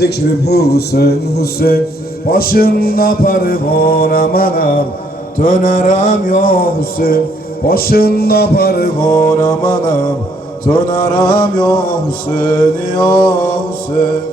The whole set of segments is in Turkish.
zikrim Hüseyin Hüseyin. Başında pervan amanam, dönerem ya Hüseyin. Başında pervan amanam, dönerem ya Hüseyin ya Hüseyin.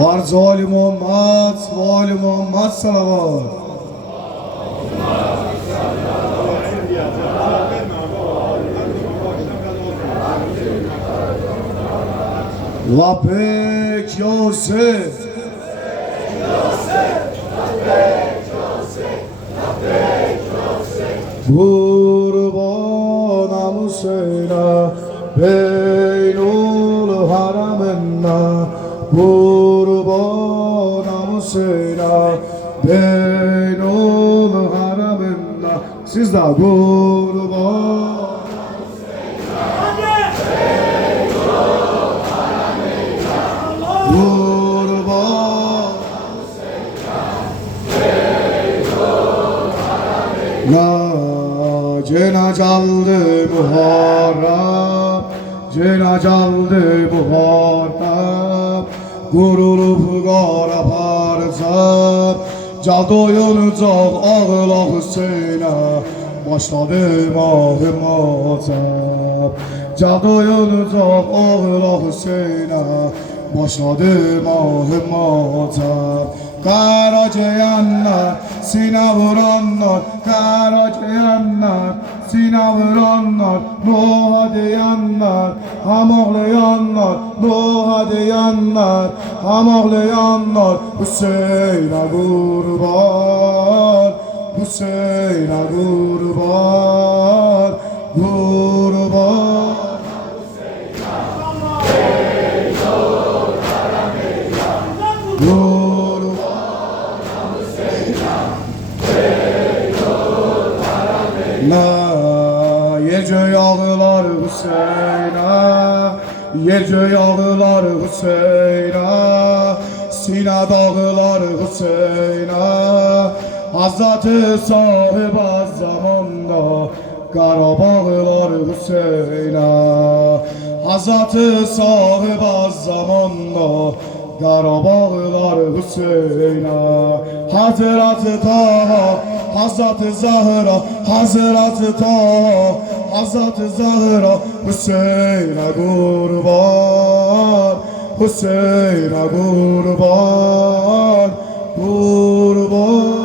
Var zalim Muhammed salavat. Labek Yosef. Kurbanam Hüseyin'e Beynul Haram'ına. Kurbanam Hüseyin'e Beynul Haram'ına. Siz de kurban. Cenacaldı Muharrem, cenacaldı Muharrem. Gurulup qara parzab, cadoyunacaq ağla Hüseyn'e. Başladı mahım azab, cadoyunacaq ağla Hüseyn'e. Başladı mahım azab. Karacayanlar, sine vuranlar, karacayanlar, sine vuranlar, Nuh'a diyanlar, hamağlayanlar, Nuh'a diyanlar, hamağlayanlar. Hüseyin'e kurban, Hüseyin'e kurban, kurban. Yece yağlar Hüseyin'e, yece yağlar Hüseyin'e, Sina dağlar Hüseyin'e. Hazreti sahib az zamanda Qarabağlar Hüseyin'e. Hazreti sahib az zamanda Qarabağlar Hüseyin'e. Hazreti Taha, Hazreti Zahra, Hazreti Taha, Hazreti Zahra. Hüseyin'e kurban, Hüseyin'e kurban, kurban.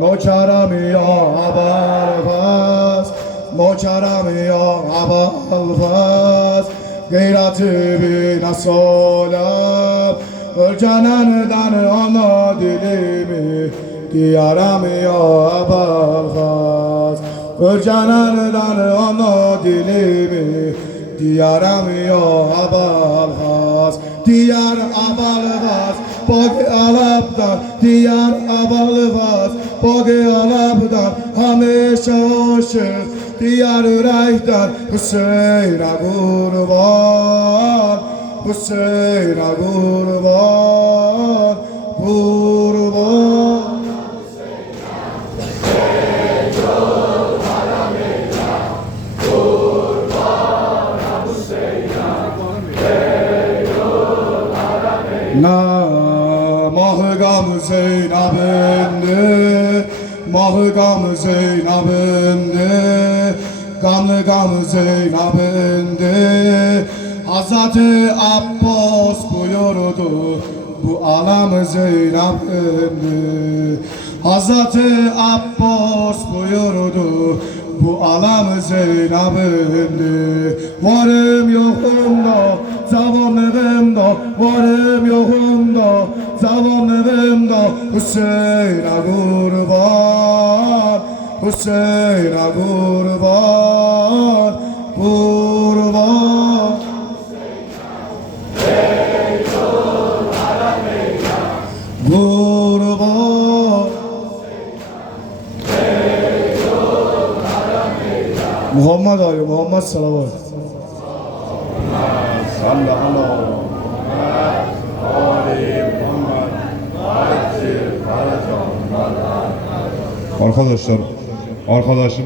Noçaram ya abalfaz, noçaram ya abalfaz. Gayratı bina solam, ölcanandan ana dilimi. Diyaram ya abalfaz, ölcanandan ana dilimi. Diyaram ya abalfaz, diyar abalfaz. Bagi alapdan, diyar abalfaz. Bagi alapdan, hamisha aşık. Diyar ürəkdən, Hüseyn'e kurban, Hüseyn'e kurban, kurban. Mahıqam Zeynəbindi, mahıqam Zeynəbindi, qanlı qam Zeynəbindi. Hazreti Abbas buyurdu, bu alam Zeynəbindi. Hazreti Abbas buyurdu, bu alam Zeynəbindi. Varım yoxumda, zamanlığımda, varım yoxumda, zamanlığımda. Hüseyn'e kurban, Hüseyn'e kurban, kurban. Muhammed Ali, Muhammed salavat. Sallallahu. Arkadaşlar, arkadaşım